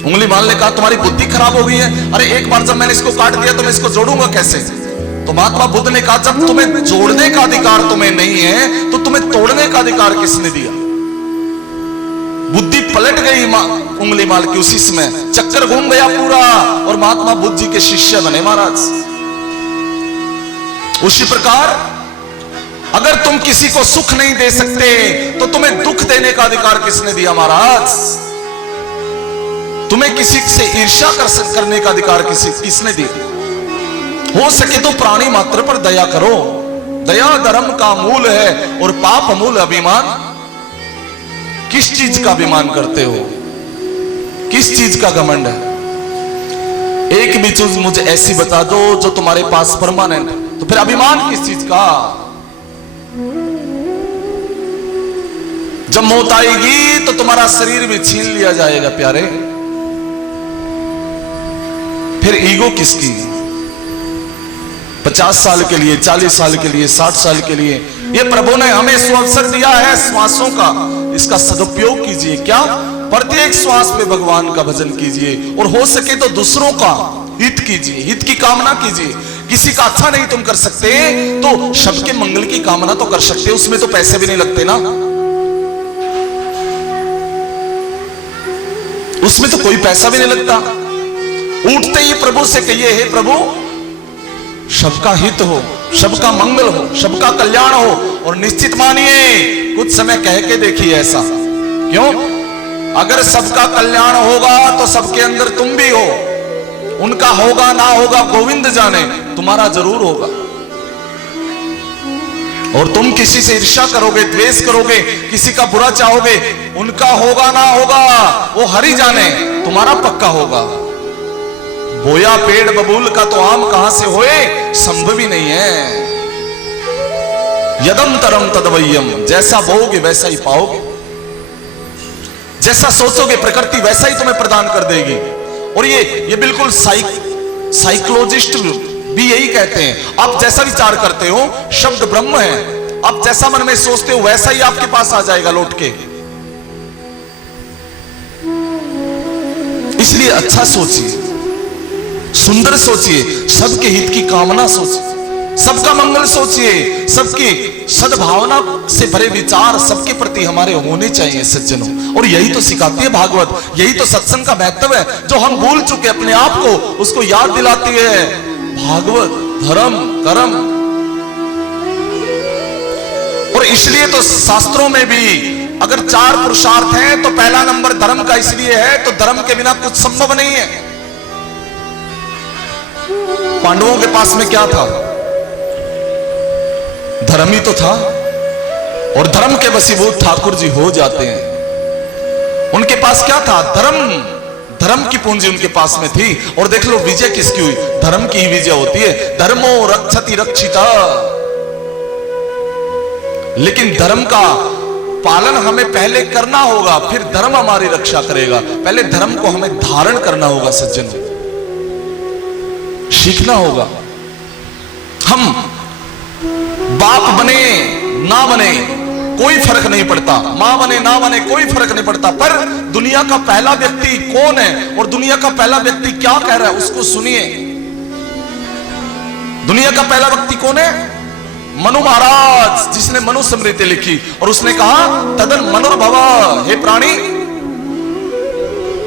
उंगली माल ने कहा तुम्हारी बुद्धि खराब हो गई है, अरे एक बार जब मैंने इसको काट दिया तो मैं इसको जोड़ूंगा कैसे? तो महात्मा बुद्ध ने कहा जब तुम्हें जोड़ने का अधिकार तुम्हें नहीं है तो तुम्हें तोड़ने का अधिकार किसने दिया? बुद्धि पलट गई उंगली माल की, उसी समय चक्कर घूम गया पूरा और महात्मा बुद्ध जी के शिष्य बने महाराज। उसी प्रकार अगर तुम किसी को सुख नहीं दे सकते तो तुम्हें दुख देने का अधिकार किसने दिया महाराज? तुम्हें किसी से ईर्ष्या करने का अधिकार किसने दिया? हो सके तो प्राणी मात्र पर दया करो, दया धर्म का मूल है और पाप मूल अभिमान। किस चीज का अभिमान करते हो? किस चीज का घमंड है? एक भी चीज मुझे ऐसी बता दो जो तुम्हारे पास परमानेंट है, तो फिर अभिमान किस चीज का? जब मौत आएगी तो तुम्हारा शरीर भी छीन लिया जाएगा प्यारे, फिर ईगो किसकी? 50 साल के लिए, 40 साल के लिए, 60 साल के लिए ये प्रभु ने हमें अवसर दिया है श्वासों का, इसका सदुपयोग कीजिए। क्या? प्रत्येक श्वास पे भगवान का भजन कीजिए और हो सके तो दूसरों का हित कीजिए, हित की कामना कीजिए। किसी का अच्छा नहीं तुम कर सकते तो सबके मंगल की कामना तो कर सकते, उसमें तो पैसे भी नहीं लगते ना, उसमें तो कोई पैसा भी नहीं लगता। उठते ही प्रभु से कहिए हे प्रभु सबका हित हो, सबका मंगल हो, सबका कल्याण हो, और निश्चित मानिए कुछ समय कह के देखिए ऐसा। क्यों? अगर सबका कल्याण होगा तो सबके अंदर तुम भी हो, उनका होगा ना होगा गोविंद जाने, तुम्हारा जरूर होगा। और तुम किसी से ईर्ष्या करोगे, द्वेष करोगे, किसी का बुरा चाहोगे, उनका होगा ना होगा वो हरि जाने, तुम्हारा पक्का होगा। बोया पेड़ बबूल का तो आम कहां से होए, संभव ही नहीं है। यदम तरम तदवय्यम, जैसा बोओगे वैसा ही पाओगे, जैसा सोचोगे प्रकृति वैसा ही तुम्हें प्रदान कर देगी। और ये बिल्कुल साइकोलॉजिस्ट भी यही कहते हैं, आप जैसा विचार करते हो शब्द ब्रह्म है, आप जैसा मन में सोचते हो वैसा ही आपके पास आ जाएगा लौट के। इसलिए अच्छा सोचिए, सुंदर सोचिए, सबके हित की कामना सोचिए, सबका मंगल सोचिए, सबकी सद्भावना से भरे विचार सबके प्रति हमारे होने चाहिए सज्जनों। और यही तो सिखाती है भागवत, यही तो सत्संग का महत्व है, जो हम भूल चुके अपने आप को उसको याद दिलाती है भागवत, धर्म, कर्म। और इसलिए तो शास्त्रों में भी अगर 4 पुरुषार्थ हैं तो पहला नंबर धर्म का इसलिए है, तो धर्म के बिना कुछ संभव नहीं है। पांडवों के पास में क्या था? धर्म ही तो था, और धर्म के वशीभूत ठाकुर जी हो जाते हैं। उनके पास क्या था? धर्म, धर्म की पूंजी उनके पास में थी। और देख लो विजय किसकी हुई? धर्म की ही विजय होती है। धर्मो रक्षति रक्षिता। लेकिन धर्म का पालन हमें पहले करना होगा, फिर धर्म हमारी रक्षा करेगा। पहले धर्म को हमें धारण करना होगा सज्जनों, सीखना होगा। हम बाप बने ना बने कोई फर्क नहीं पड़ता, मां बने ना बने कोई फर्क नहीं पड़ता, पर दुनिया का पहला व्यक्ति कौन है और दुनिया का पहला व्यक्ति क्या कह रहा है उसको सुनिए। दुनिया का पहला व्यक्ति कौन है? मनु महाराज, जिसने मनु स्मृति लिखी और उसने कहा तदन मनुर्भव, हे प्राणी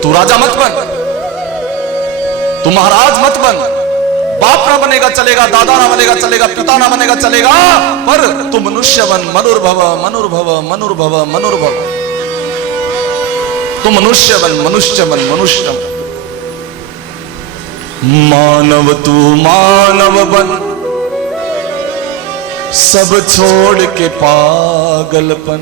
तू राजा मत बन, तू महाराज मत बन, बाप ना बनेगा चलेगा, दादा ना बनेगा चलेगा, पिता ना बनेगा चलेगा, पर तू मनुष्य बन। मनुर्भव मनुर्भव मनुर्भव मनुर्भव, तू मनुष्य बन, मनुष्य बन, मनुष्य बन। मानव तू मानव बन, सब छोड़ के पागलपन।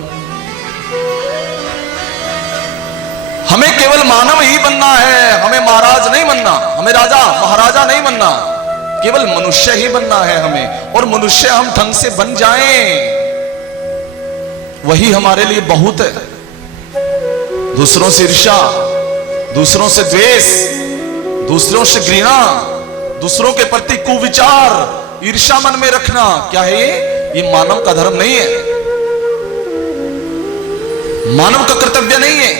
हमें केवल मानव ही बनना है, हमें महाराज नहीं बनना, हमें राजा महाराजा नहीं बनना, केवल मनुष्य ही बनना है हमें। और मनुष्य हम ढंग से बन जाएं वही हमारे लिए बहुत है। दूसरों से ईर्ष्या, दूसरों से द्वेष, दूसरों से घृणा, दूसरों के प्रति कुविचार, ईर्ष्या मन में रखना, क्या है ये मानव का धर्म नहीं है, मानव का कर्तव्य नहीं है।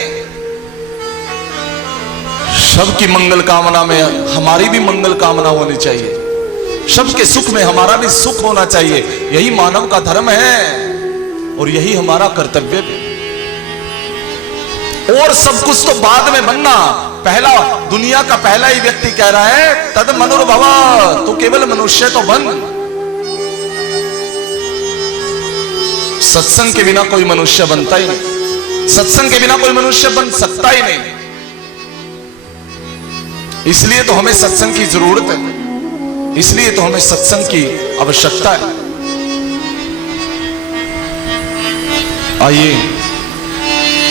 सबकी मंगल कामना में हमारी भी मंगल कामना होनी चाहिए, सबके सुख में हमारा भी सुख होना चाहिए। यही मानव का धर्म है और यही हमारा कर्तव्य भी। और सब कुछ तो बाद में बनना, पहला दुनिया का पहला ही व्यक्ति कह रहा है तद मनुर्भव, तू केवल मनुष्य तो बन। सत्संग के बिना कोई मनुष्य बनता ही नहीं, सत्संग के बिना कोई मनुष्य बन सकता ही नहीं। इसलिए तो हमें सत्संग की जरूरत है, इसलिए तो हमें सत्संग की आवश्यकता है। आइए